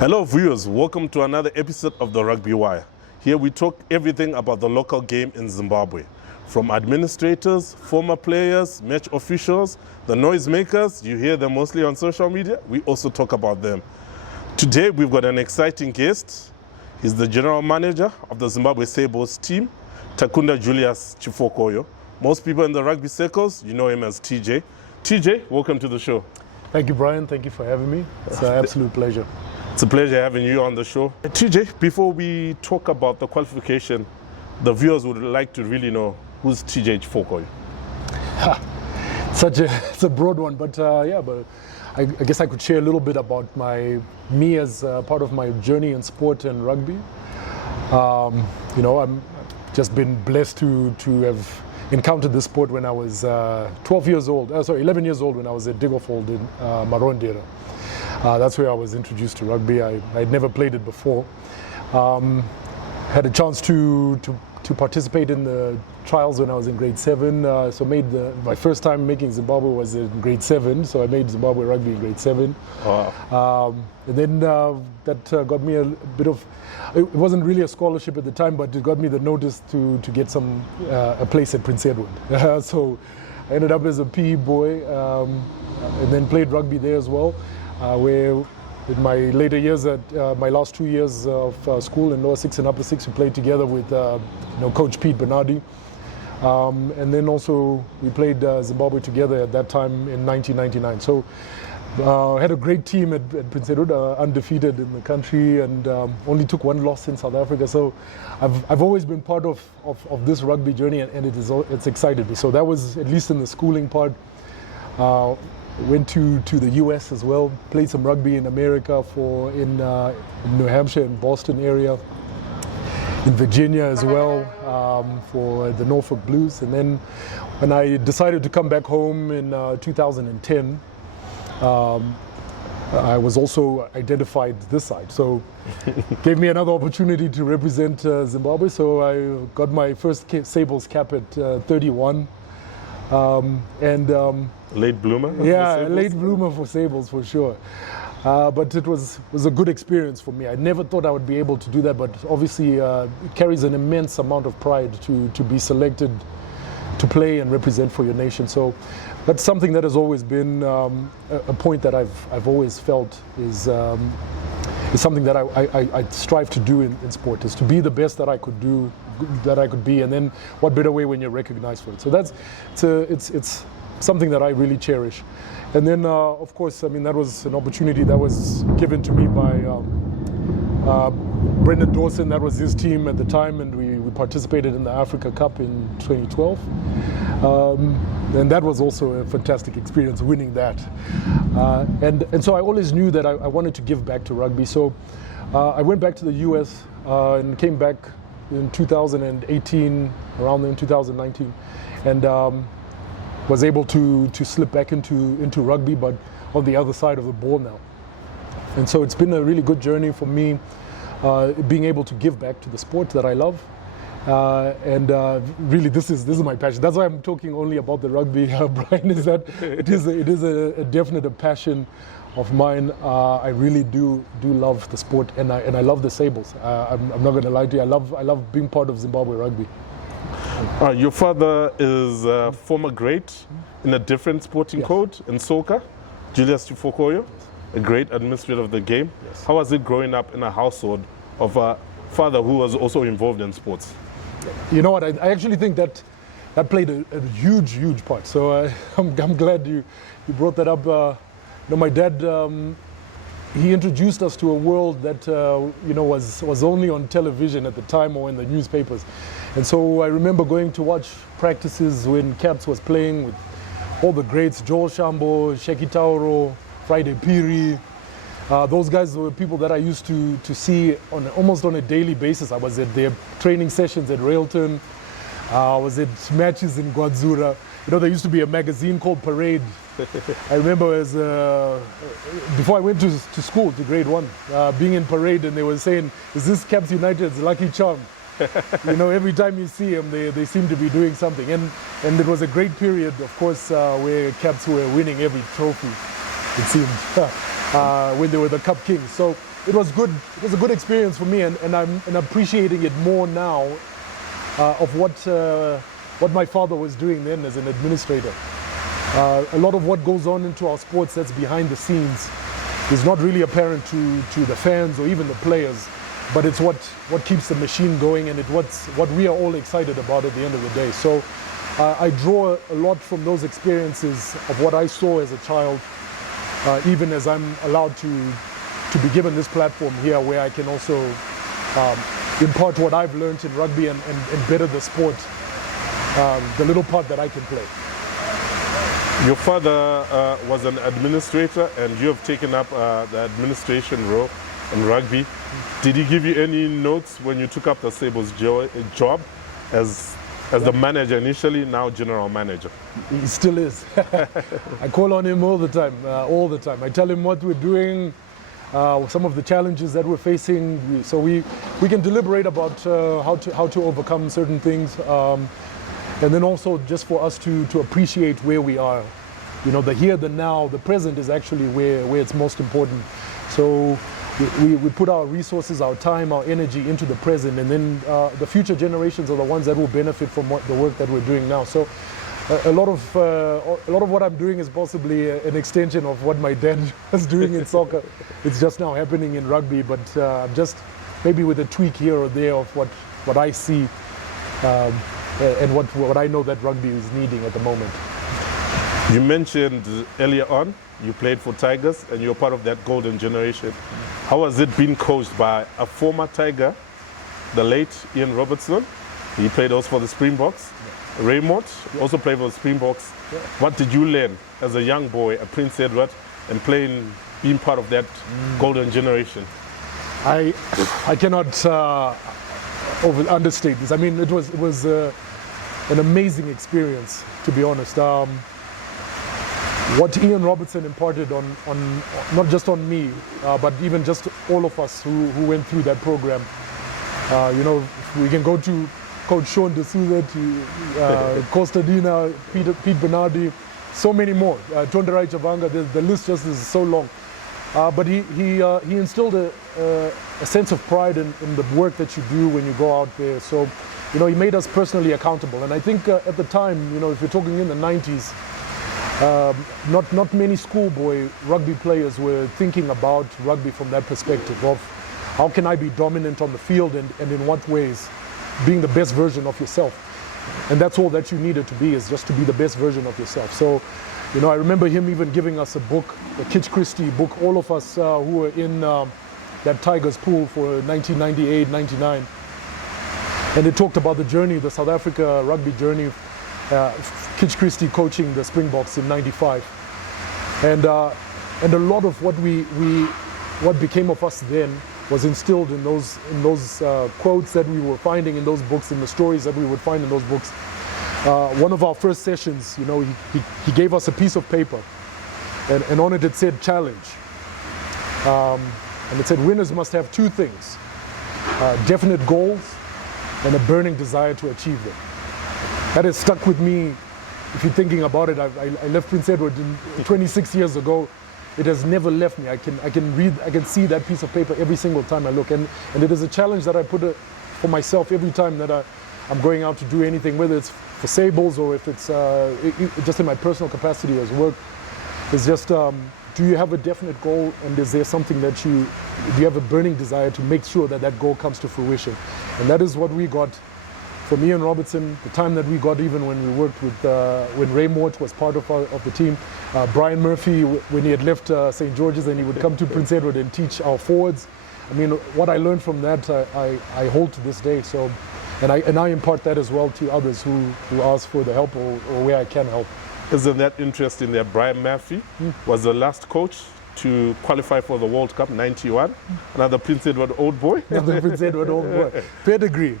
Hello viewers, welcome to another episode of the Rugby Wire. Here we talk everything about the local game in Zimbabwe. From administrators, former players, match officials, the noisemakers, you hear them mostly on social media, we also talk about them. Today we've got an exciting guest. He's the general manager of the Zimbabwe Sables team, Takunda Julius Chifokoyo. Most people in the rugby circles, you know him as TJ. TJ, welcome to the show. Thank you, Brian. Thank you for having me. It's an absolute pleasure. It's a pleasure having you on the show. TJ, before we talk about the qualification, the viewers would like to really know who's TJ Chifokoyo. It's a broad one, but I guess I could share a little bit about me as part of my journey in sport and rugby. I'm just been blessed to have encountered this sport when I was 11 years old when I was at Diggerfold in Marondera. That's where I was introduced to rugby. I'd never played it before. Had a chance to participate in the trials when I was in grade 7. So my first time making Zimbabwe was in grade 7. So I made Zimbabwe rugby in grade 7. Wow. And then that got me a bit of. It wasn't really a scholarship at the time, but it got me the notice to get a place at Prince Edward. So I ended up as a PE boy, and then played rugby there as well. Where in my later years, my last 2 years of school in lower 6 and upper 6, we played together with Coach Pete Bernardi. And then also we played Zimbabwe together at that time in 1999. So had a great team at Prince Edward, undefeated in the country, and only took one loss in South Africa. So I've always been part of this rugby journey, and it's excited me. So that was at least in the schooling part. Went to the US as well, played some rugby in America in New Hampshire and Boston area, in Virginia as well, for the Norfolk Blues. And then when I decided to come back home in 2010, I was also identified this side. So gave me another opportunity to represent Zimbabwe. So I got my first Sables cap at 31. Late bloomer? Yeah, late bloomer for Sables for sure. But it was a good experience for me. I never thought I would be able to do that, but obviously it carries an immense amount of pride to be selected to play and represent for your nation. So that's something that has always been a point that I've always felt is something that I strive to do in sport, is to be the best that I could be, and then what better way when you're recognized for it. So it's something that I really cherish. And then of course, I mean, that was an opportunity that was given to me by Brendan Dawson. That was his team at the time, and we participated in the Africa Cup in 2012. And that was also a fantastic experience, winning that. And so I always knew that I wanted to give back to rugby. So I went back to the US and came back in 2018, around in 2019, and was able to slip back into rugby, but on the other side of the ball now. And so it's been a really good journey for me, being able to give back to the sport that I love. And really, this is my passion. That's why I'm talking only about the rugby, Brian. Is that it is a definite passion of mine. I really do love the sport, and I love the Sables. I'm not going to lie to you. I love being part of Zimbabwe rugby. Your father is a former great in a different sporting code in soccer, Julius Chifokoyo, a great administrator of the game. Yes. How was it growing up in a household of a father who was also involved in sports? You know what? I actually think that played a huge part. So I'm glad you brought that up. My dad, he introduced us to a world that was only on television at the time or in the newspapers. And so I remember going to watch practices when Caps was playing with all the greats, Joel Shambo, Sheki Tauro, Friday Piri. Those guys were people that I used to see almost on a daily basis. I was at their training sessions at Railton. I was at matches in Guadzura. There used to be a magazine called Parade. I remember before I went to school, to grade 1, being in Parade, and they were saying, "Is this Caps United's lucky charm?" Every time you see them, they seem to be doing something. And it was a great period, of course, where Caps were winning every trophy, it seemed. when they were the Cup Kings. So it was good. It was a good experience for me, and I'm appreciating it more now of what my father was doing then as an administrator. A lot of what goes on into our sports that's behind the scenes is not really apparent to the fans or even the players, but it's what keeps the machine going, and it's what we are all excited about at the end of the day. So I draw a lot from those experiences of what I saw as a child, even as I'm allowed to be given this platform here where I can also impart what I've learned in rugby and better the sport, the little part that I can play. Your father was an administrator, and you have taken up the administration role in rugby. Did he give you any notes when you took up the Sables job as the manager initially, now general manager? He still is. I call on him all the time, all the time. I tell him what we're doing, some of the challenges that we're facing, so we can deliberate about how to overcome certain things. And then also just for us to appreciate where we are. You know, the here, the now, the present is actually where it's most important. So we put our resources, our time, our energy into the present, and then the future generations are the ones that will benefit from the work that we're doing now. So a lot of what I'm doing is possibly an extension of what my dad was doing in soccer. It's just now happening in rugby, but just maybe with a tweak here or there of what I see. And what I know that rugby is needing at the moment. You mentioned earlier on you played for Tigers and you're part of that golden generation. How has it been coached by a former Tiger, the late Ian Robertson? He played also for the Springboks. Yeah. Raymond also played for the Springboks. Yeah. What did you learn as a young boy at Prince Edward and being part of that golden generation? I cannot understate this. I mean, it was an amazing experience, to be honest. What Ian Robertson imparted on not just on me, but even just all of us who went through that program. You know, we can go to Coach Sean D'Souza, to Costadina, Pete Bernardi, so many more. Tonderai Chavanga, the list just is so long. But he instilled a sense of pride in the work that you do when you go out there. So, you know, he made us personally accountable. And I think at the time, you know, if you're talking in the 90s, not many schoolboy rugby players were thinking about rugby from that perspective of how can I be dominant on the field and in what ways, being the best version of yourself. And that's all that you needed to be, is just to be the best version of yourself. So, you know, I remember him even giving us a book, a Kitch Christie book, all of us who were in that Tigers pool for 1998, 99. And it talked about the journey, the South Africa rugby journey, Kitch Christie coaching the Springboks in 95. And a lot of what became of us then was instilled in those quotes that we were finding in those books, in the stories that we would find in those books. One of our first sessions, you know, he gave us a piece of paper, and on it said challenge. And it said winners must have two things, definite goals and a burning desire to achieve them. That has stuck with me. If you're thinking about it, I left Prince Edward 26 years ago. It has never left me. I can see that piece of paper every single time I look, and it is a challenge that I put for myself every time that I'm going out to do anything, whether it's for Sables or if it's just in my personal capacity as work. It's just, do you have a definite goal, and is there something that do you have a burning desire to make sure that goal comes to fruition? And that is what we got from Ian Robertson, the time that we got even when we worked with, when Ray Mort was part of the team, Brian Murphy, when he had left St. George's and he would come to Prince Edward and teach our forwards. I mean, what I learned from that, I hold to this day. So, and I impart that as well to others who ask for the help or where I can help. Isn't that interesting that Brian Murphy was the last coach to qualify for the World Cup 91? Another Prince Edward old boy. Another Prince Edward old boy. Pedigree,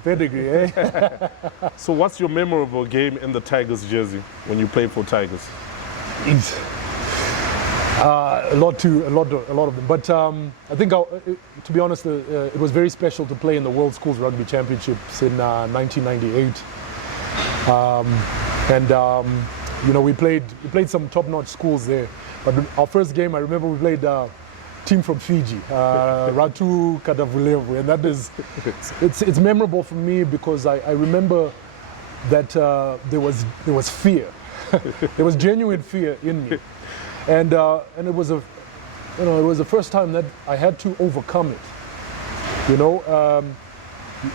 eh? So what's your memorable game in the Tigers jersey when you played for Tigers? A lot of them. But I think, to be honest, it was very special to play in the World Schools Rugby Championships in 1998. You know, we played some top-notch schools there. But our first game, I remember we played team from Fiji, Ratu Kadavulevu, and that is, it's memorable for me because I remember that there was fear, there was genuine fear in me, and it was it was the first time that I had to overcome it. You know,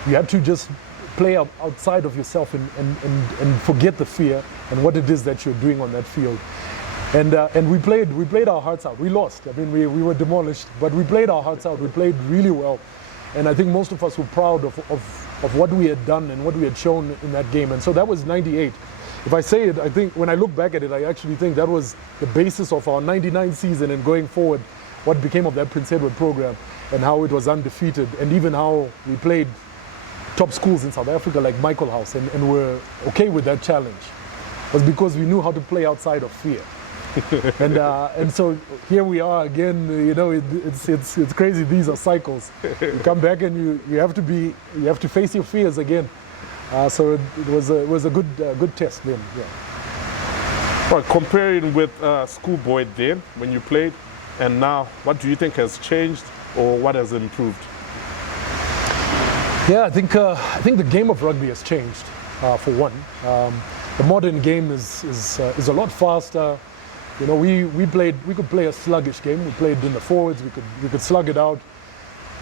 you had to just play outside of yourself and forget the fear and what it is that you're doing on that field. And we played our hearts out. We lost. I mean, we were demolished, but we played our hearts out. We played really well. And I think most of us were proud of what we had done and what we had shown in that game. And so that was 98. If I say it, I think when I look back at it, I actually think that was the basis of our 99 season and going forward, what became of that Prince Edward program and how it was undefeated, and even how we played top schools in South Africa like Michael House and were okay with that challenge, was because we knew how to play outside of fear. and so here we are again. You know, it's crazy. These are cycles. You come back and you have to face your fears again. So it was a good test then. Yeah. Well, comparing with schoolboy then when you played, and now, what do you think has changed or what has improved? Yeah, I think the game of rugby has changed for one. The modern game is a lot faster. You know, we could play a sluggish game. We played in the forwards. We could slug it out,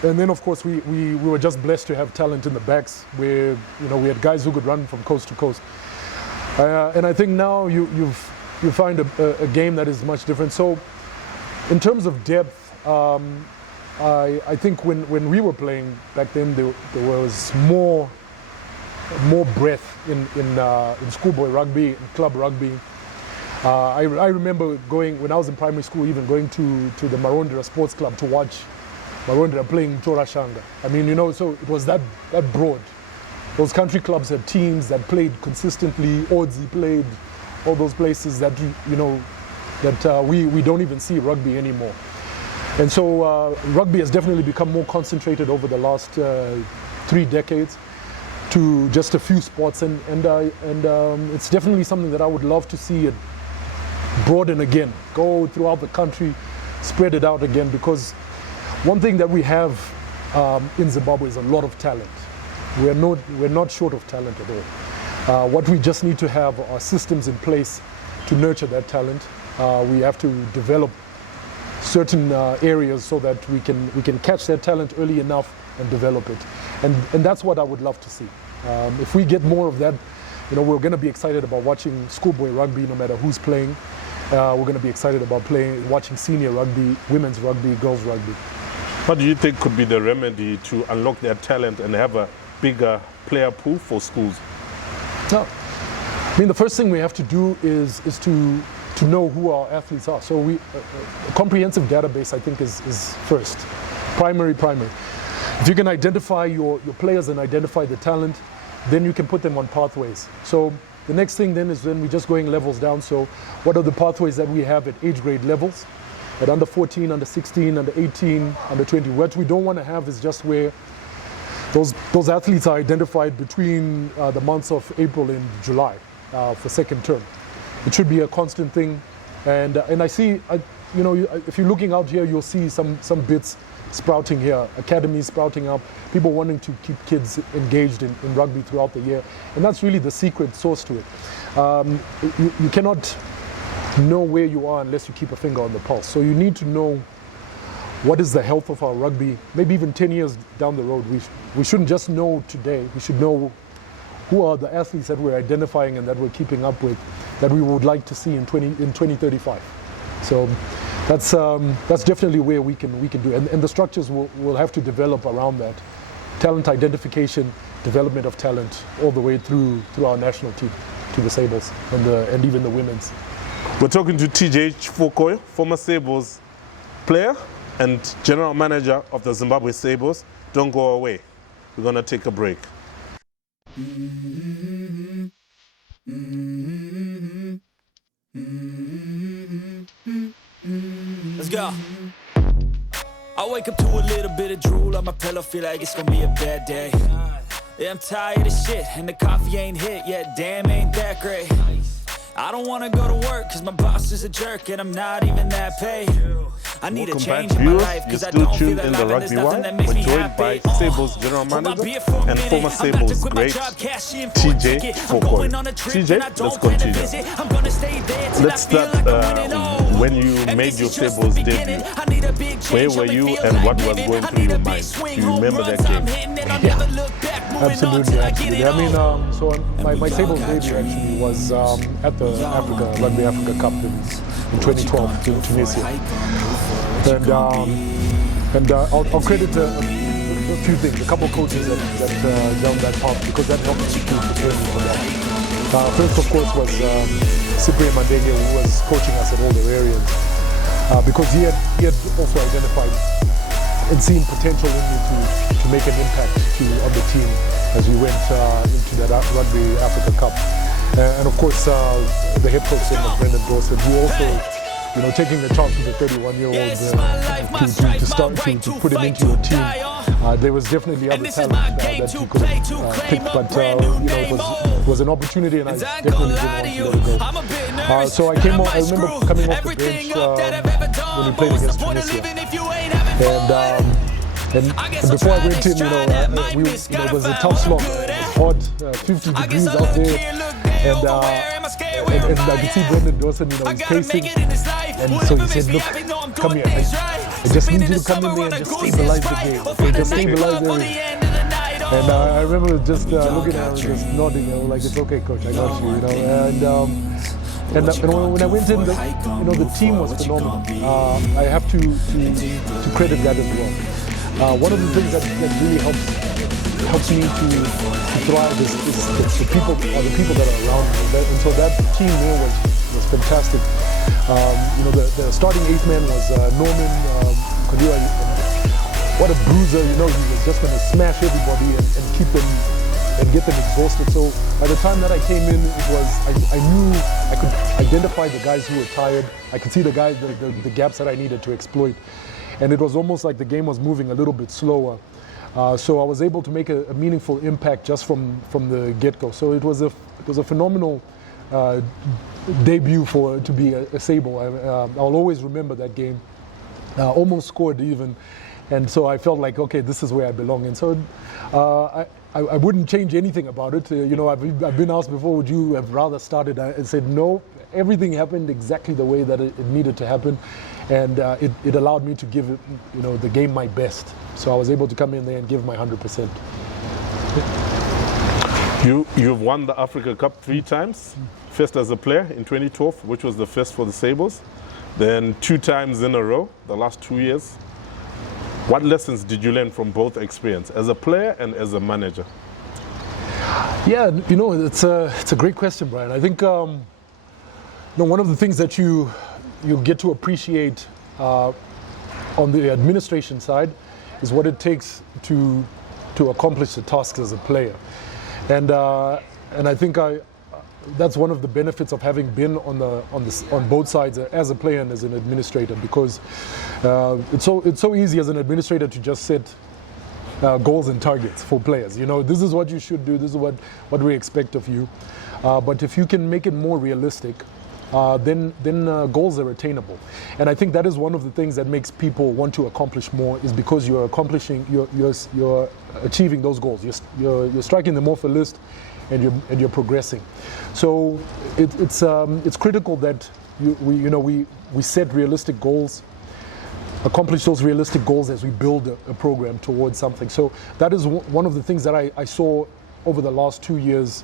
and then of course we were just blessed to have talent in the backs, where we had guys who could run from coast to coast. And I think now you find a game that is much different. So in terms of depth, I think when we were playing back then, there was more breadth in schoolboy rugby, in club rugby. I remember when I was in primary school, even going to the Marondera Sports Club to watch Marondera playing Tora Shanga. I mean, so it was that broad. Those country clubs had teams that played consistently. Odzi played, all those places that we don't even see rugby anymore. And so rugby has definitely become more concentrated over the last 3 decades to just a few spots, and it's definitely something that I would love to see it broaden again, go throughout the country, spread it out again, because one thing that we have in Zimbabwe is a lot of talent. We're not short of talent at all. What we just need to have are systems in place to nurture that talent. We have to develop certain areas so that we can catch that talent early enough and develop it, and that's what I would love to see. If we get more of that, we're going to be excited about watching schoolboy rugby, no matter who's playing. We're going to be excited about watching senior rugby, women's rugby, girls rugby. What do you think could be the remedy to unlock their talent and have a bigger player pool for schools? No, I mean, the first thing we have to do is to know who our athletes are. So a comprehensive database, I think, is first. Primary. If you can identify your players and identify the talent, then you can put them on pathways. So the next thing then is then we're just going levels down. So what are the pathways that we have at age grade levels? At under 14, under 16, under 18, under 20. What we don't want to have is just where those athletes are identified between the months of April and July for second term. It should be a constant thing, and I see, if you're looking out here, you'll see some bits sprouting here, academies sprouting up, people wanting to keep kids engaged in rugby throughout the year, and that's really the secret sauce to it. You cannot know where you are unless you keep a finger on the pulse. So you need to know what is the health of our rugby, maybe even 10 years down the road. We shouldn't just know today, we should know who are the athletes that we're identifying and that we're keeping up with, that we would like to see in 2035. So that's definitely where we can do it. And the structures will have to develop around that. Talent identification, development of talent, all the way through our national team, to the Sables and even the women's. We're talking to TJ Chifokoyo, former Sables player and general manager of the Zimbabwe Sables. Don't go away. We're going to take a break. Let's go. I wake up to a little bit of drool on my pillow, feel like it's gonna be a bad day. Yeah, I'm tired of shit, and the coffee ain't hit yet, damn, ain't that great. I don't wanna go to work, cause my boss is a jerk, and I'm not even that paid. I need a Welcome change back, in my viewers. life, You're 'cause I still don't tuned feel in the alive, and there's Rugby nothing Wire. that makes We're me joined happy. by Sables General Hold my Manager beer for a and minute. former I'm about to Sables quit my great job, cash in for a TJ ticket. I'm going Chifokoyo. on a trip TJ, and I let's don't plan to continue. visit. I'm gonna stay there till Let's I feel start like I win it all. when you And made this your is just Sables the debut. beginning. I need a big Where change, were help me you feel and like what was living. going I through need your a big mind? swing, Do you home remember runs that I'm game? hitting, and I'll Yeah. never look back, moving on Absolutely, till I get absolutely. it I mean, all. so my Sables debut actually was at the Rugby Africa Cup in 2012 in Tunisia. And I'll credit a few things, a couple of coaches that down that path, because that helped me to prepare me for that. First, of course, was Cyprian Mandenge, who was coaching us at all the areas, because he had also identified and seen potential in me to make an impact on the team as we went into that Rugby Africa Cup. And of course, the head coach Brendan Dawson, who also, taking the chance with a 31-year-old to start to put him into your team. There was definitely other talent that you could have picked, but it was an opportunity, and I definitely didn't want to let it go. So I remember coming off the bench when we played against Tunisia, and before I went in, it was a tough slog. It was hot, 50 degrees out there, and I could see Brendan Dawson, he's pacing, and so he said, "Look, come here. I just need you to come in there and just stabilize the game. Okay, just stabilize everything." And I remember just looking at him and just nodding, like, "It's okay, coach, I got you," And when I went in, the team was phenomenal. I have to credit that as well. One of the things that really helps me to thrive is the people that are around me. And so that team there was fantastic. The starting eighth man was Norman Kadira. What a bruiser! He was just going to smash everybody and keep them and get them exhausted. So by the time that I came in, I knew I could identify the guys who were tired. I could see the gaps that I needed to exploit, and it was almost like the game was moving a little bit slower. So I was able to make a meaningful impact just from the get-go. So it was a phenomenal debut to be a Sable. I'll always remember that game. Almost scored even, and so I felt like, okay, this is where I belong. And so I wouldn't change anything about it. I've been asked before, would you have rather started? I said no. Everything happened exactly the way that it needed to happen, and it allowed me to give the game my best. So I was able to come in there and give my 100%. You've won the Africa Cup 3 times. First as a player in 2012, which was the first for the Sables. Then 2 times in a row, the last 2 years. What lessons did you learn from both experience, as a player and as a manager? Yeah, it's a great question, Brian. I think one of the things that you get to appreciate on the administration side is what it takes to accomplish the tasks as a player, and I think that's one of the benefits of having been on both sides as a player and as an administrator, because it's so easy as an administrator to just set goals and targets for players. This is what you should do. This is what we expect of you. But if you can make it more realistic, then goals are attainable. And I think that is one of the things that makes people want to accomplish more, is because you're achieving those goals. You're striking them off a list, and you're progressing. So it's critical that we set realistic goals, accomplish those realistic goals as we build a program towards something. So that is one of the things that I saw over the last 2 years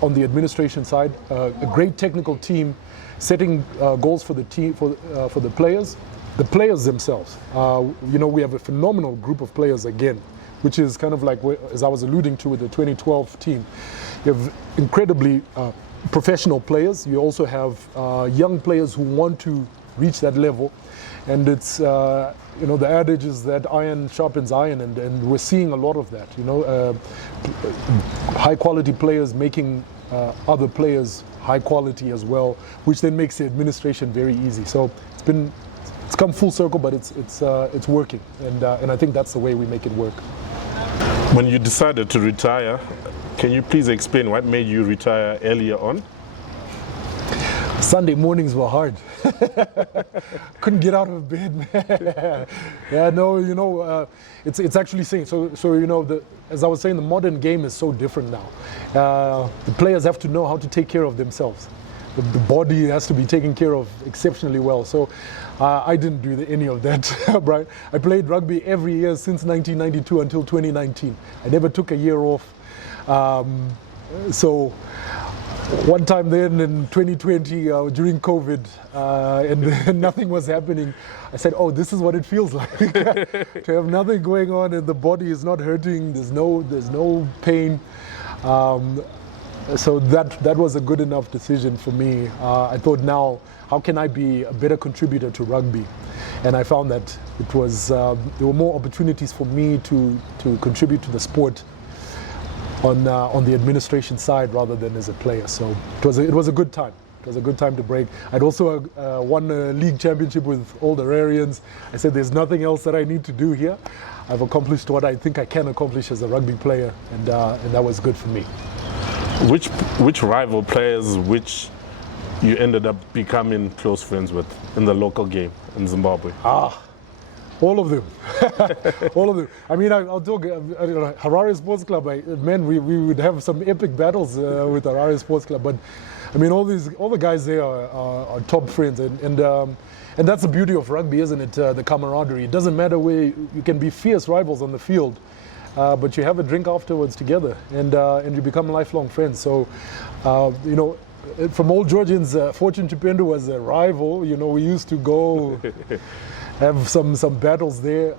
on the administration side. A great technical team setting goals for the team, for the players themselves. We have a phenomenal group of players again, which is kind of like, as I was alluding to with the 2012 team. You have incredibly professional players. You also have young players who want to reach that level. And it's, the adage is that iron sharpens iron, and we're seeing a lot of that. High quality players making other players high quality as well, which then makes the administration very easy. So it's come full circle, but it's working, and I think that's the way we make it work. When you decided to retire, can you please explain what made you retire earlier on? Sunday mornings were hard. Couldn't get out of bed, man. Yeah, no, you know, it's actually saying, so you know, as I was saying, the modern game is so different now. The players have to know how to take care of themselves. The body has to be taken care of exceptionally well. So I didn't do any of that, Brian. I played rugby every year since 1992 until 2019. I never took a year off. So one time then in 2020 during COVID and nothing was happening, I said, oh, this is what it feels like to have nothing going on and the body is not hurting, there's no pain. So that was a good enough decision for me. I thought, now how can I be a better contributor to rugby? And I found that it was there were more opportunities for me to contribute to the sport on the administration side rather than as a player. So it was a good time. It was a good time to break. I'd also won a league championship with all the Rarians. I said, there's nothing else that I need to do here. I've accomplished what I think I can accomplish as a rugby player, and that was good for me. Which rival players which you ended up becoming close friends with in the local game in Zimbabwe? All of them. All of them. I mean, I'll talk, Harare Sports Club, man, we would have some epic battles with Harare Sports Club, but I mean, all the guys there are top friends, and that's the beauty of rugby, isn't it? The camaraderie. It doesn't matter where you can be fierce rivals on the field, but you have a drink afterwards together, and you become lifelong friends. So, you know, from old Georgians, Fortune Chipendo was a rival. You know, we used to go have some battles there.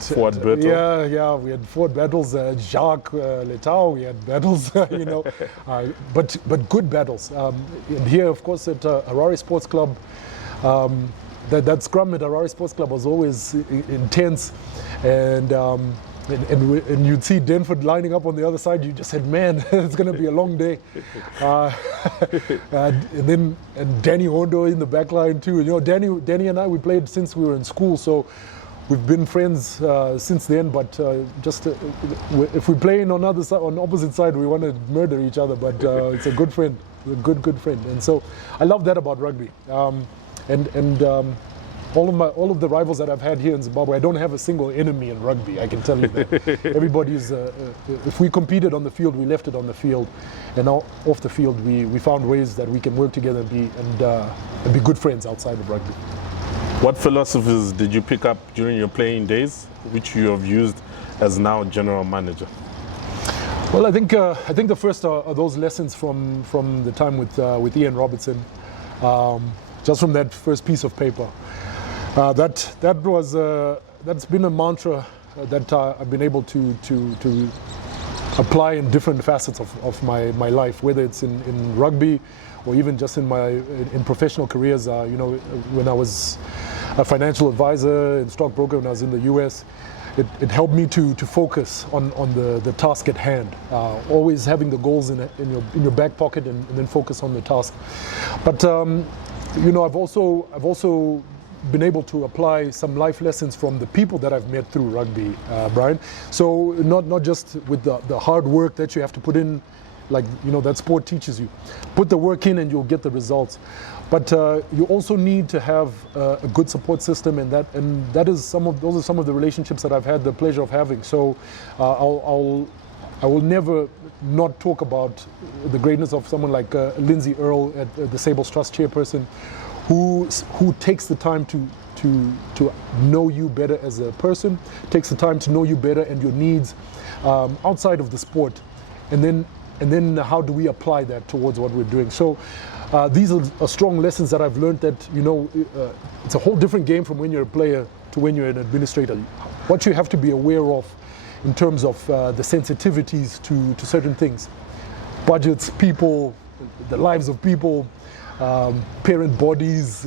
Fort Bertel. Yeah, we had Fort battles. Jacques Letao, we had battles. You know, but good battles. And here, of course, at Harare Sports Club, that scrum at Harare Sports Club was always intense, and you'd see Denford lining up on the other side. You just said, man, it's going to be a long day. And Danny Hondo in the back line too. You know, Danny and I, we played since we were in school, so we've been friends since then. But if we play on opposite side, we want to murder each other. But it's a good friend, a good friend. And so I love that about rugby. All of the rivals that I've had here in Zimbabwe, I don't have a single enemy in rugby, I can tell you that. Everybody's, if we competed on the field, we left it on the field. And off the field, we found ways that we can work together and be good friends outside of rugby. What philosophies did you pick up during your playing days, which you have used as now general manager? Well, I think the first are those lessons from the time with Ian Robertson, just from that first piece of paper. That's been a mantra that I've been able to apply in different facets of my life, whether it's in rugby or even just in professional careers. You know, when I was a financial advisor and stockbroker when I was in the US, it helped me to focus on the task at hand. Always having the goals in your back pocket and then focus on the task. But you know, I've also been able to apply some life lessons from the people that I've met through rugby, Brian. So not just with the hard work that you have to put in, like, you know, that sport teaches you. Put the work in and you'll get the results. But you also need to have a good support system, and those are some of the relationships that I've had the pleasure of having. So I will never not talk about the greatness of someone like Lindsay Earle, at the Sables Trust chairperson, who takes the time to know you better as a person, takes the time to know you better and your needs outside of the sport, and then how do we apply that towards what we're doing. So these are strong lessons that I've learned, that, you know, it's a whole different game from when you're a player to when you're an administrator. What you have to be aware of in terms of the sensitivities to certain things, budgets, people, the lives of people, parent bodies,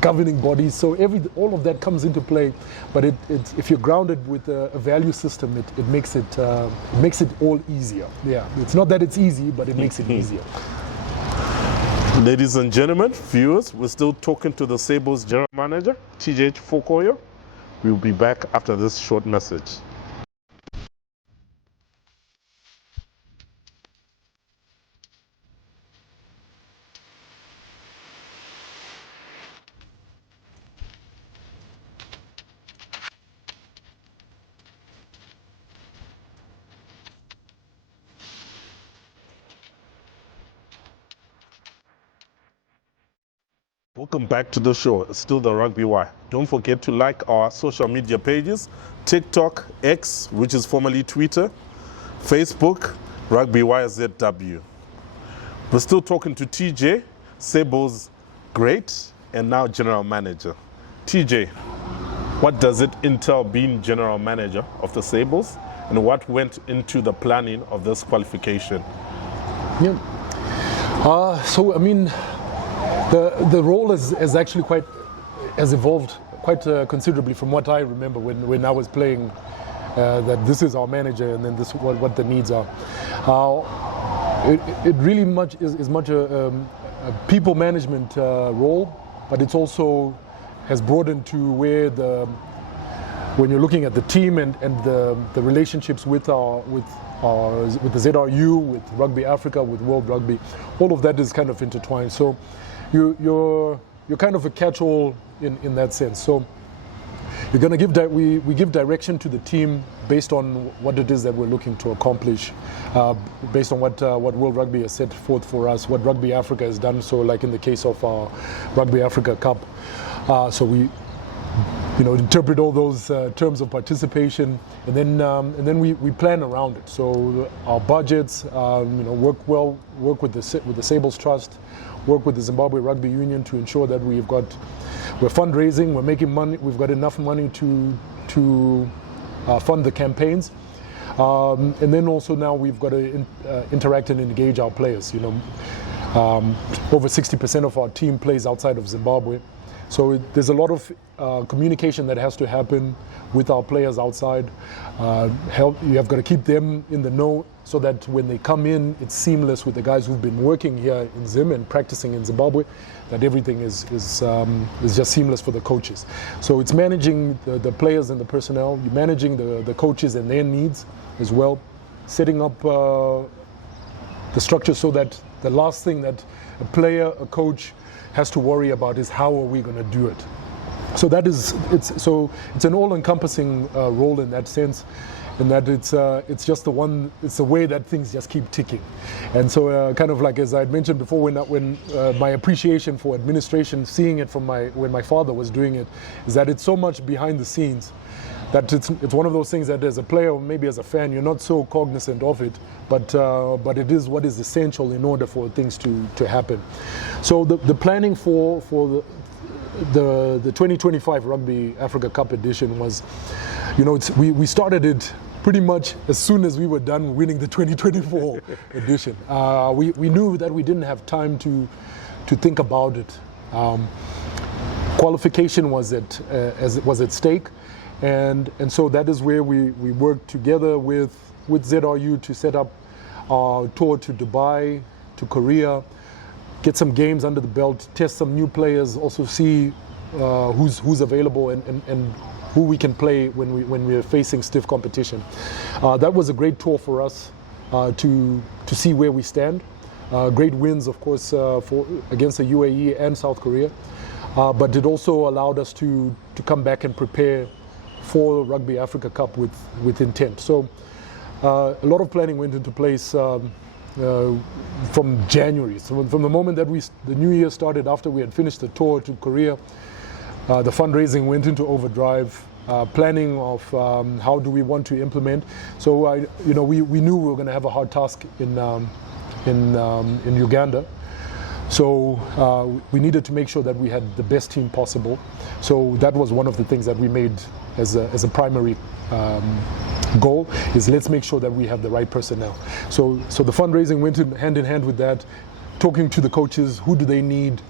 governing bodies. So all of that comes into play. But if you're grounded with a value system, it makes it all easier. Yeah, it's not that it's easy, but it makes it easier. Ladies and gentlemen, viewers, we're still talking to the Sables General Manager, TJ Chifokoyo. We'll be back after this short message. Welcome back to the show. It's still the Rugby Wire. Don't forget to like our social media pages, TikTok, X, which is formerly Twitter, Facebook, Rugby Wire ZW. We're still talking to TJ, Sables great, and now general manager. TJ, what does it entail being general manager of the Sables, and what went into the planning of this qualification? Yeah. So I mean, the role has actually has evolved quite considerably from what I remember when I was playing. That this is our manager, and then this what the needs are. It really is much a people management role, but it's also has broadened to where when you're looking at the team and the relationships with the ZRU, with Rugby Africa, with World Rugby, all of that is kind of intertwined. So you're kind of a catch-all in that sense. So you're going to we give direction to the team based on what it is that we're looking to accomplish, based on what World Rugby has set forth for us, what Rugby Africa has done. So like in the case of our Rugby Africa Cup, so we interpret all those terms of participation, and then we plan around it. So our budgets, work with the Sables Trust, work with the Zimbabwe Rugby Union to ensure that we're fundraising, we're making money, we've got enough money to fund the campaigns, and then also now we've got to interact and engage our players. Over 60% of our team plays outside of Zimbabwe. So there's a lot of communication that has to happen with our players outside. You have got to keep them in the know so that when they come in, it's seamless with the guys who've been working here in Zim and practicing in Zimbabwe, that everything is just seamless for the coaches. So it's managing the players and the personnel, you're managing the coaches and their needs as well, setting up the structure so that the last thing that a player, a coach, has to worry about is how are we going to do it. So it's an all-encompassing role in that sense, in that it's just it's the way that things just keep ticking. And so kind of like as I had mentioned before, when my appreciation for administration, seeing it from when my father was doing it, is that it's so much behind the scenes that it's one of those things that as a player or maybe as a fan you're not so cognizant of it, but it is what is essential in order for things to happen. So the planning for the 2025 Rugby Africa Cup edition was, we started it pretty much as soon as we were done winning the 2024 edition. We knew that we didn't have time to think about it. Qualification was at stake. And so that is where we worked together with ZRU to set up our tour to Dubai, to Korea, get some games under the belt, test some new players, also see who's available and who we can play when we're facing stiff competition. That was a great tour for us to see where we stand. Great wins, of course, against the UAE and South Korea, but it also allowed us to come back and prepare for Rugby Africa Cup with intent. So a lot of planning went into place from January. So from the moment that the new year started, after we had finished the tour to Korea, the fundraising went into overdrive, planning of how do we want to implement. So we knew we were going to have a hard task in Uganda. So we needed to make sure that we had the best team possible. So that was one of the things that we made as a primary goal, is let's make sure that we have the right personnel. So the fundraising went hand in hand with that, talking to the coaches, who do they need,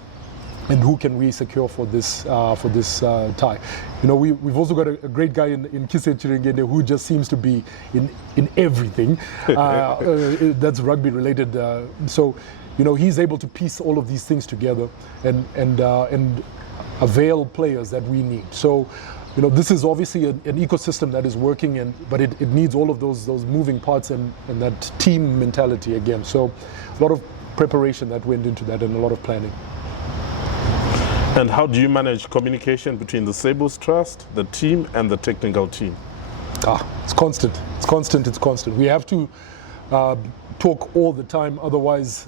and who can we secure for this tie. We've also got a great guy in Kise Chirengende who just seems to be in everything that's rugby related. So he's able to piece all of these things together and avail players that we need. So this is obviously an ecosystem that is working, but it needs all of those moving parts and that team mentality again. So a lot of preparation that went into that and a lot of planning. And how do you manage communication between the Sables Trust, the team, and the technical team? It's constant. It's constant. We have to talk all the time. Otherwise,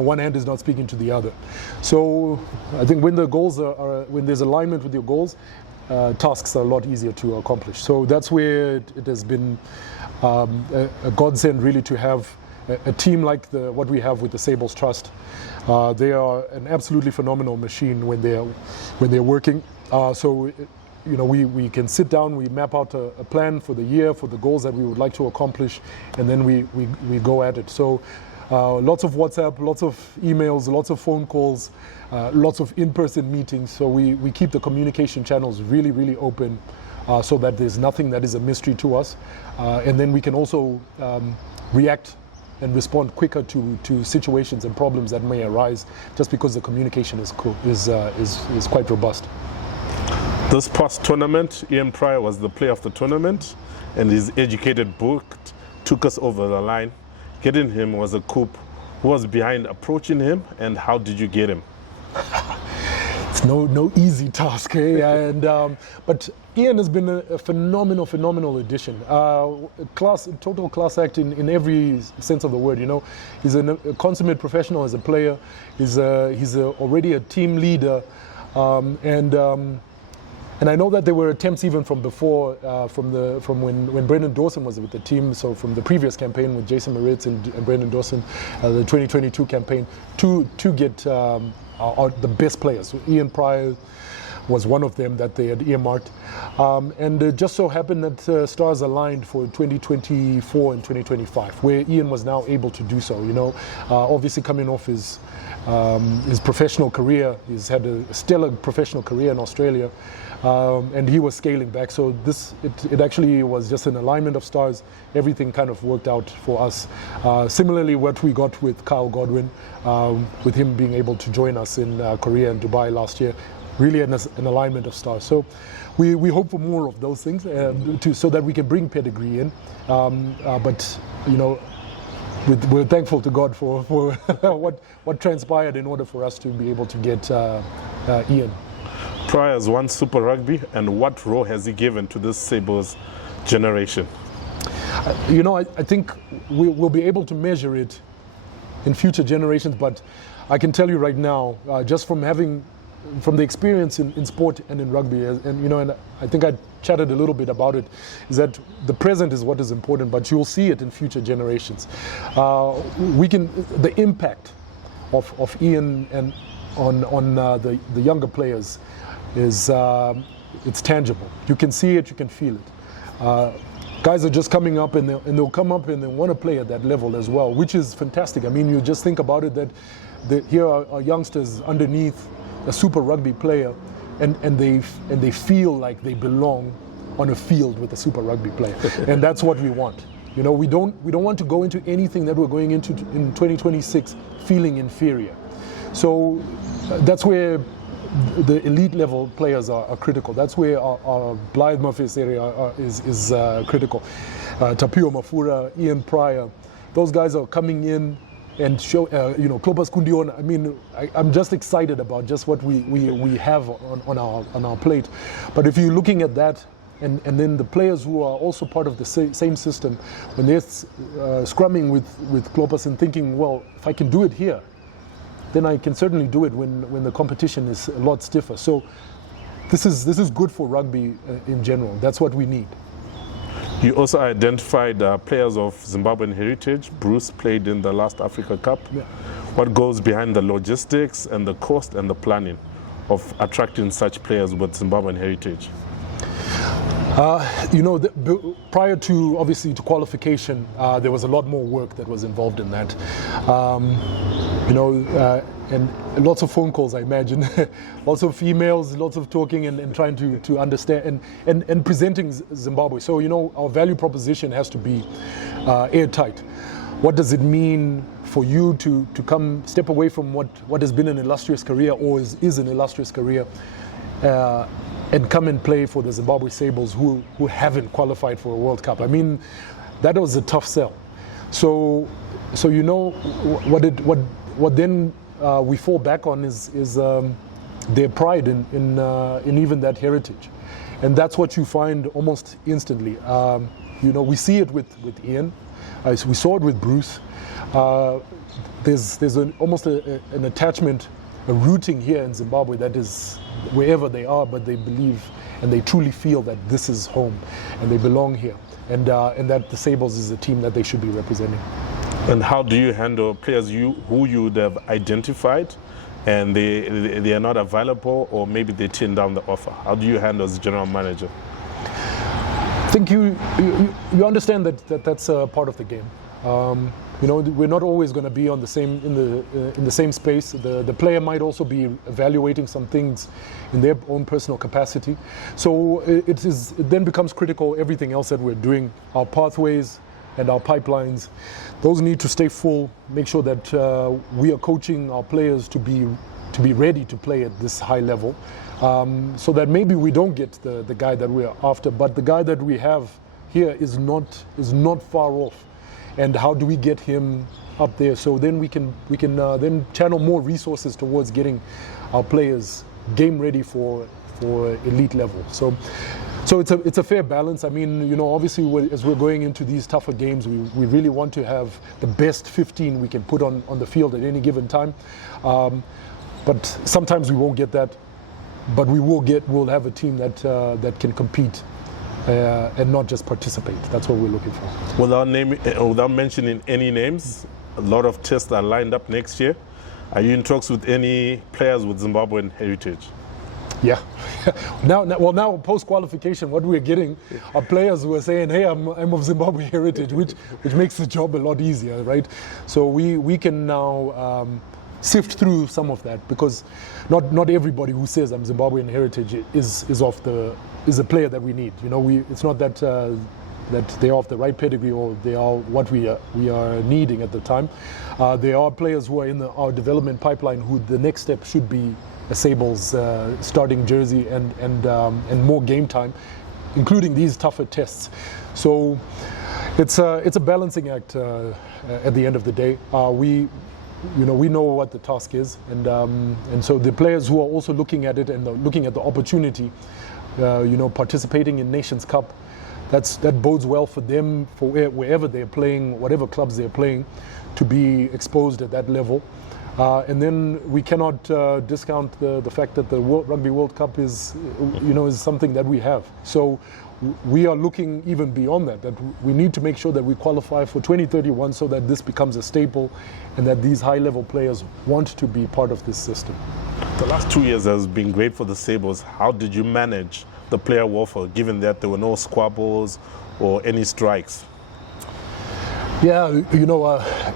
one hand is not speaking to the other. So I think when the goals when there's alignment with your goals, tasks are a lot easier to accomplish. So that's where it has been a godsend really to have a team like what we have with the Sables Trust. They are an absolutely phenomenal machine when they're working. So we can sit down, we map out a plan for the year, for the goals that we would like to accomplish, and then we go at it. So lots of WhatsApp, lots of emails, lots of phone calls, lots of in-person meetings. So we keep the communication channels really, really open, so that there's nothing that is a mystery to us. And then we can also react and respond quicker to situations and problems that may arise, just because the communication is quite robust. This past tournament, Ian Pryor was the player of the tournament, and his educated book took us over the line. Getting him was a coup. Who was behind approaching him, and how did you get him? It's no easy task, eh? But Ian has been a phenomenal addition. Total class act in every sense of the word. He's a consummate professional as a player. He's already a team leader, and I know that there were attempts even from before, from when Brendan Dawson was with the team, so from the previous campaign with Jason Moritz and Brendan Dawson, the 2022 campaign, to get the best players. So Ian Pryor was one of them that they had earmarked. And it just so happened that stars aligned for 2024 and 2025, where Ian was now able to do so. Obviously coming off his professional career, he's had a stellar professional career in Australia. And he was scaling back, so it actually was just an alignment of stars. Everything kind of worked out for us. Similarly, what we got with Kyle Godwin, with him being able to join us in Korea and Dubai last year, really an alignment of stars. So we hope for more of those things, so that we can bring pedigree in. But we're thankful to God for what transpired in order for us to be able to get Ian. Pryor has won Super Rugby, and what role has he given to this Sables generation? I think we'll be able to measure it in future generations, but I can tell you right now, just from the experience in sport and in rugby, and I think I chatted a little bit about it, is that the present is what is important, but you'll see it in future generations. The impact of Ian and on the younger players is it's tangible. You can see it, you can feel it. Guys are just coming up, and they'll come up and they want to play at that level as well, which is fantastic. I mean, you just think about it, that here are youngsters underneath a Super Rugby player, and they feel like they belong on a field with a Super Rugby player, and that's what we want. We don't want to go into anything that we're going into in 2026 feeling inferior. So that's where the elite level players are critical. That's where our Blythe Murphys area is critical. Tapio Mafura, Ian Pryor, those guys are coming in and show, Klopas Kundion. I mean, I'm just excited about just what we have on our plate. But if you're looking at that, and then the players who are also part of the same system, when they're scrumming with Klopas and thinking, well, if I can do it here, then I can certainly do it when the competition is a lot stiffer. So this is good for rugby in general. That's what we need. You also identified players of Zimbabwean heritage. Bruce played in the last Africa Cup. Yeah. What goes behind the logistics and the cost and the planning of attracting such players with Zimbabwean heritage? Prior to, obviously, to qualification, there was a lot more work that was involved in that. And lots of phone calls, I imagine, lots of emails, lots of talking and trying to understand and presenting Zimbabwe. So, our value proposition has to be airtight. What does it mean for you to step away from what has been an illustrious career or is an illustrious career, and come and play for the Zimbabwe Sables who haven't qualified for a World Cup? I mean, that was a tough sell. So what then we fall back on is their pride in even that heritage, and that's what you find almost instantly. We see it with Ian. We saw it with Bruce. There's almost an attachment, a rooting here in Zimbabwe that is wherever they are, but they believe and they truly feel that this is home and they belong here, and that the Sables is a team that they should be representing. And how do you handle players who you would have identified and they are not available, or maybe they turn down the offer? How do you handle as general manager? I think you understand that's a part of the game. We're not always going to be on the same in the same space. The player might also be evaluating some things in their own personal capacity. So it then becomes critical. Everything else that we're doing, our pathways and our pipelines, those need to stay full. Make sure that we are coaching our players to be ready to play at this high level, so that maybe we don't get the guy that we're after, but the guy that we have here is not far off. And how do we get him up there? So then we can then channel more resources towards getting our players game ready for elite level. So it's a fair balance. I mean, obviously as we're going into these tougher games, we really want to have the best 15 we can put on the field at any given time. But sometimes we won't get that. But we'll have a team that can compete and not just participate. That's what we're looking for. Without mentioning any names, a lot of tests are lined up next year. Are you in talks with any players with Zimbabwean heritage? Yeah. Now post-qualification, what we're getting are players who are saying, hey, I'm of Zimbabwe heritage, which makes the job a lot easier, right? So we can now sift through some of that, because not everybody who says I'm Zimbabwean heritage is a player that we need. It's not that they're of the right pedigree or they are what we are needing at the time. There are players who are in our development pipeline who the next step should be a Sables starting jersey and more game time, including these tougher tests. So it's a balancing act at the end of the day. We know what the task is, and so the players who are also looking at it and looking at the opportunity, participating in Nations Cup, that bodes well for them for wherever they're playing, whatever clubs they're playing, to be exposed at that level. And then we cannot discount the fact that the Rugby World Cup is something that we have. So we are looking even beyond that we need to make sure that we qualify for 2031 so that this becomes a staple and that these high-level players want to be part of this system. The last 2 years has been great for the Sables. How did you manage the player warfare, given that there were no squabbles or any strikes? Yeah,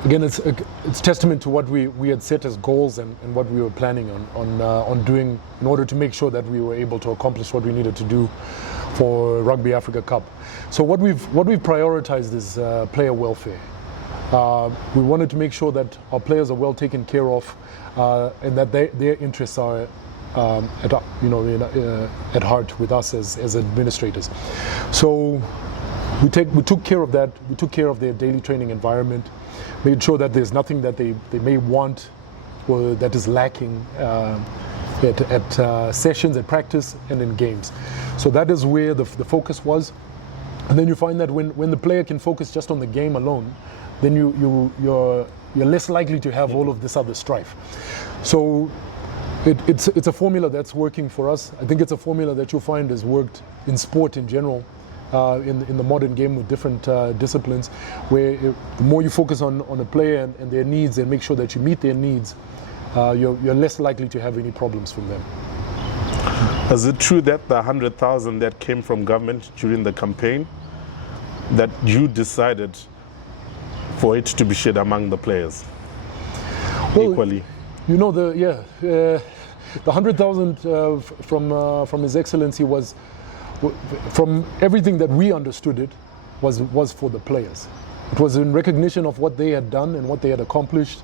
again, it's testament to what we had set as goals and what we were planning on doing in order to make sure that we were able to accomplish what we needed to do for Rugby Africa Cup. So what we've prioritized is player welfare. We wanted to make sure that our players are well taken care of, and that their interests are at heart with us as administrators. So we took care of that. We took care of their daily training environment, made sure that there's nothing that they may want or that is lacking at sessions, at practice, and in games. So that is where the focus was. And then you find that when the player can focus just on the game alone, then you're less likely to have all of this other strife. So it's a formula that's working for us. I think it's a formula that you'll find has worked in sport in general. In the modern game with different disciplines, where the more you focus on a player and their needs and make sure that you meet their needs, you're less likely to have any problems from them. Is it true that the 100,000 that came from government during the campaign, that you decided for it to be shared among the players equally? The 100,000 from His Excellency was, from everything that we understood it, was for the players. It was in recognition of what they had done and what they had accomplished,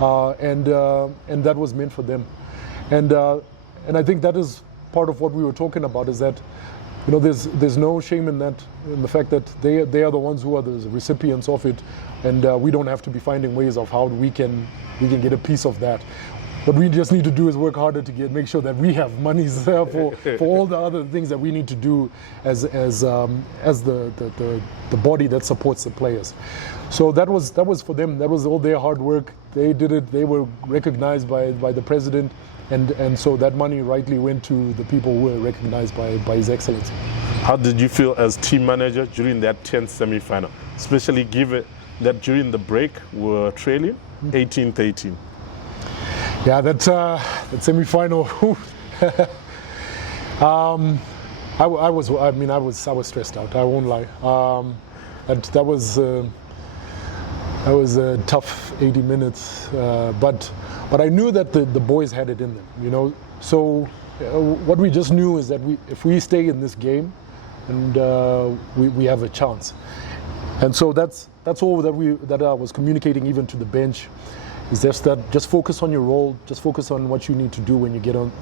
and that was meant for them. And I think that is part of what we were talking about, is that there's no shame in that, in the fact that they are the ones who are the recipients of it, and we don't have to be finding ways of how we can get a piece of that. What we just need to do is work harder to make sure that we have monies for all the other things that we need to do as the body that supports the players. So that was for them. That was all their hard work. They did it. They were recognized by the president, and so that money rightly went to the people who were recognized by His Excellency. How did you feel as team manager during that 10th semi-final, especially given that during the break we were trailing 18-13? Yeah, that semi-final. I was stressed out. I won't lie. That was a tough 80 minutes. But I knew that the boys had it in them. You know. So what we just knew is that if we stay in this game, and we have a chance. And so that's all that I was communicating even to the bench. Is just focus on your role, just focus on what you need to do when you get on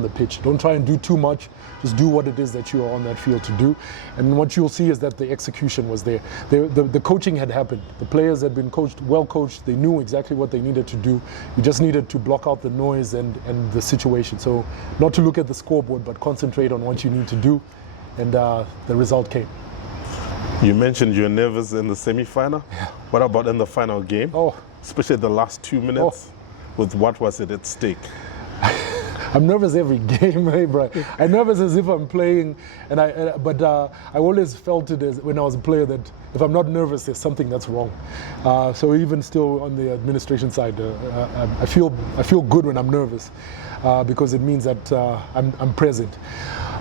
the pitch. Don't try and do too much, just do what it is that you are on that field to do. And what you'll see is that the execution was there. The coaching had happened. The players had been well coached, they knew exactly what they needed to do. You just needed to block out the noise and the situation. So not to look at the scoreboard, but concentrate on what you need to do, and the result came. You mentioned you're nervous in the semi-final. Yeah. What about in the final game? Especially the last 2 minutes, with what was it at stake? I'm nervous every game, hey, bro. I'm nervous as if I'm playing, but I always felt it as when I was a player that if I'm not nervous, there's something that's wrong. So even still on the administration side, I feel good when I'm nervous because it means that I'm present.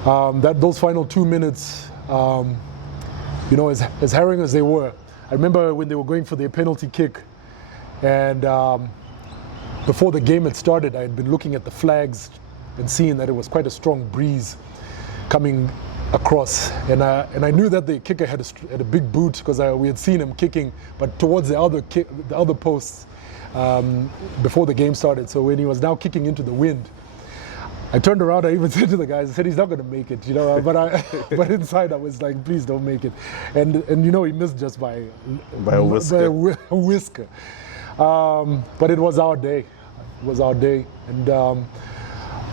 Those final 2 minutes, you know, as harrowing as they were, I remember when they were going for their penalty kick. And before the game had started, I had been looking at the flags and seeing that it was quite a strong breeze coming across. And I knew that the kicker had a big boot because we had seen him kicking, but towards the other posts before the game started. So when he was now kicking into the wind, I turned around. I even said to the guys, I said, he's not going to make it, you know. But inside I was like, please don't make it. And you know, he missed just by a whisker. But it was our day. It was our day. And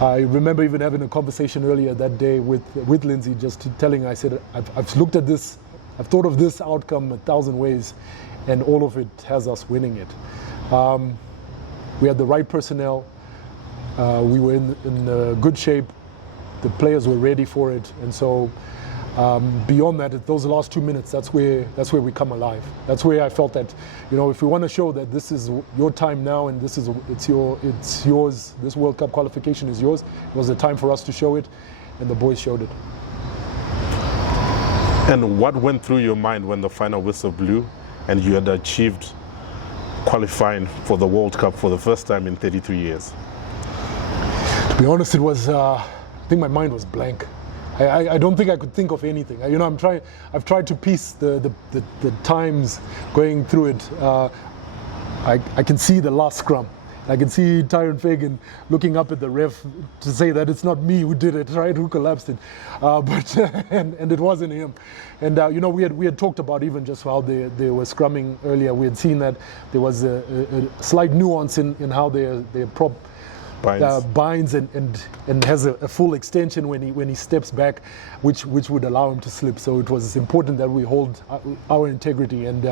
I remember even having a conversation earlier that day with Lindsay, just telling her, I said, I've looked at this, I've thought of this outcome 1,000 ways, and all of it has us winning it. We had the right personnel. We were in good shape. The players were ready for it. And so beyond that, those last 2 minutes, that's where we come alive. That's where I felt that, you know, if we want to show that this is your time now and it's yours, this World Cup qualification is yours, it was the time for us to show it, and the boys showed it. And what went through your mind when the final whistle blew and you had achieved qualifying for the World Cup for the first time in 33 years? To be honest, it was, I think my mind was blank. I don't think I could think of anything. You know, I've tried to piece the times going through it. I can see the last scrum. I can see Tyron Fagan looking up at the ref to say that it's not me who did it, right? Who collapsed it, but and it wasn't him. And you know, we had talked about even just how they were scrumming earlier. We had seen that there was a slight nuance in how their prop binds and has a full extension when he steps back, which would allow him to slip. So it was important that we hold our integrity. And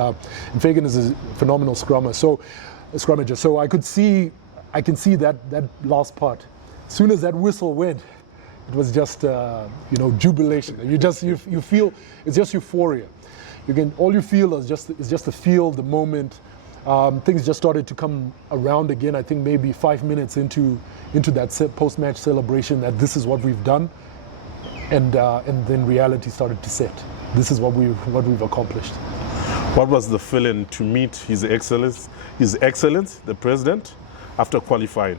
Fagan is a phenomenal scrummager. So I can see that last part. As soon as that whistle went, it was just you know, jubilation. You feel it's just euphoria. All you feel is just the feel, the moment. Things just started to come around again. I think maybe 5 minutes into that post-match celebration, that this is what we've done, and then reality started to set. This is what we've accomplished. What was the feeling to meet His Excellency, the President, after qualifying?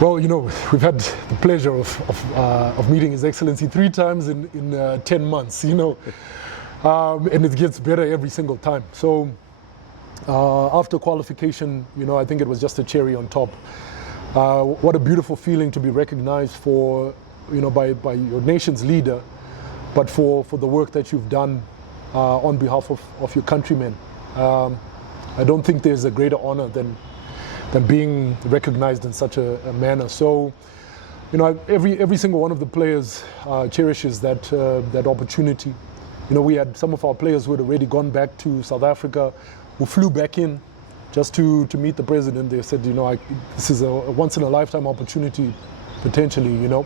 Well, you know, we've had the pleasure of meeting His Excellency 3 times in 10 months. You know, and it gets better every single time. So. After qualification, you know, I think it was just a cherry on top. What a beautiful feeling to be recognized for, you know, by your nation's leader, but for the work that you've done on behalf of your countrymen. I don't think there's a greater honor than being recognized in such a manner. So, you know, every single one of the players cherishes that opportunity. You know, we had some of our players who had already gone back to South Africa, who flew back in just to meet the president. They said, you know, this is a once-in-a-lifetime opportunity, potentially, you know.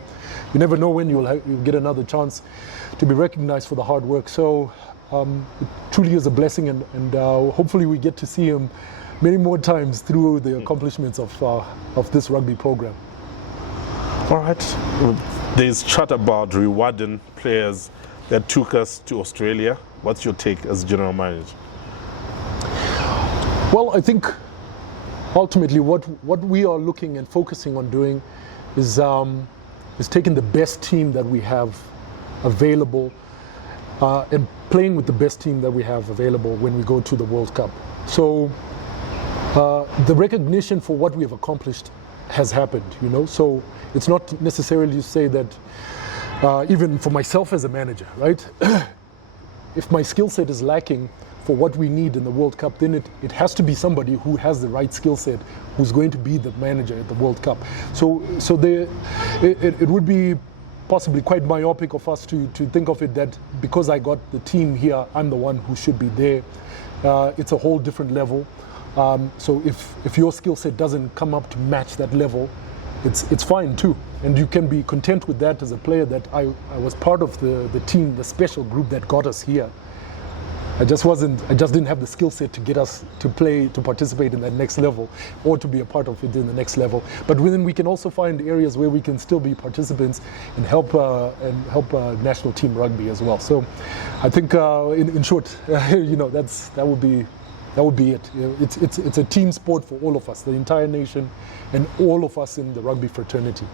You never know when you'll get another chance to be recognized for the hard work. So it truly is a blessing, and hopefully we get to see him many more times through the accomplishments of this rugby program. All right. There's chat about rewarding players that took us to Australia. What's your take as general manager? Well, I think ultimately what we are looking and focusing on doing is taking the best team that we have available and playing with the best team that we have available when we go to the World Cup. So the recognition for what we have accomplished has happened, you know. So it's not necessarily to say that even for myself as a manager, right? If my skill set is lacking for what we need in the World Cup, then it has to be somebody who has the right skill set, who's going to be the manager at the World Cup. So it would be possibly quite myopic of us to think of it that because I got the team here, I'm the one who should be there. It's a whole different level. So if your skill set doesn't come up to match that level, it's fine too. And you can be content with that as a player, that I was part of the team, the special group that got us here. I just didn't have the skill set to get us to participate in that next level, or to be a part of it in the next level. But then we can also find areas where we can still be participants and help national team rugby as well. So I think in short, you know, that would be it. It's a team sport for all of us, the entire nation, and all of us in the rugby fraternity.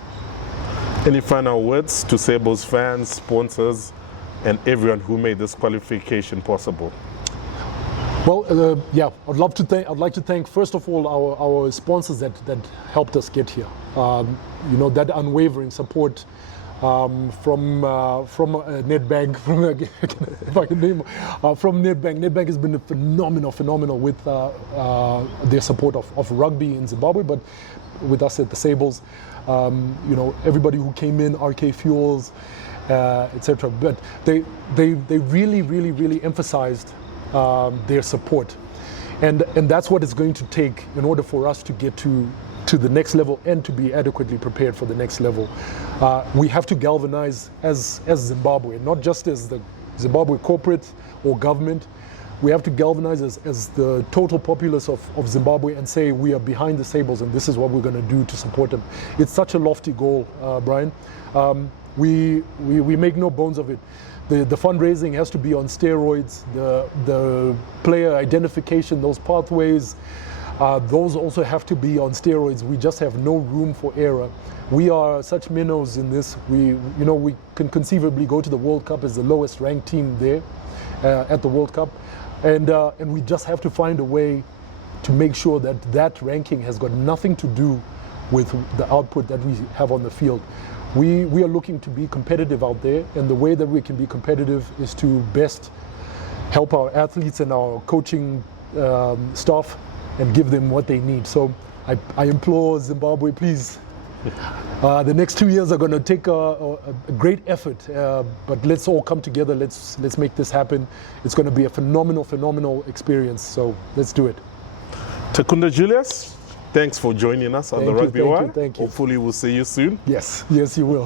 Any final words to Sables fans, sponsors, and everyone who made this qualification possible? Well, yeah, I'd like to thank first of all our sponsors that helped us get here. You know, that unwavering support from Nedbank, if I can name, from Nedbank. Nedbank has been phenomenal with their support of rugby in Zimbabwe, but with us at the Sables. You know, everybody who came in, RK Fuels, etc. But they really emphasized their support, and that's what it's going to take in order for us to get to the next level and to be adequately prepared for the next level. We have to galvanize as Zimbabwe, not just as the Zimbabwe corporate or government. We have to galvanize as the total populace of Zimbabwe and say we are behind the Sables and this is what we're going to do to support them. It's such a lofty goal, Brian. We make no bones of it. The fundraising has to be on steroids. The player identification, those pathways, those also have to be on steroids. We just have no room for error. We are such minnows in this. We can conceivably go to the World Cup as the lowest ranked team there at the World Cup, and we just have to find a way to make sure that ranking has got nothing to do with the output that we have on the field. We are looking to be competitive out there, and the way that we can be competitive is to best help our athletes and our coaching staff and give them what they need. So I implore Zimbabwe, please. The next 2 years are going to take a great effort, but let's all come together. Let's make this happen. It's going to be a phenomenal experience. So let's do it. Takunda, Julius, thanks for joining us on the Rugby Wire. Thank you. Hopefully we'll see you soon. Yes, you will.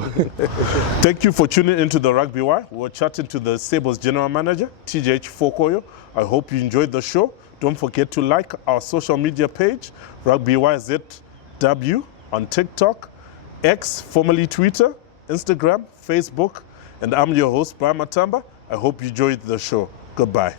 Thank you for tuning into the Rugby Wire. We're chatting to the Sables General Manager, TJ Chifokoyo. I hope you enjoyed the show. Don't forget to like our social media page, Rugby Wire ZW, on TikTok, X, formerly Twitter, Instagram, Facebook, and I'm your host, Brian Matamba. I hope you enjoyed the show. Goodbye.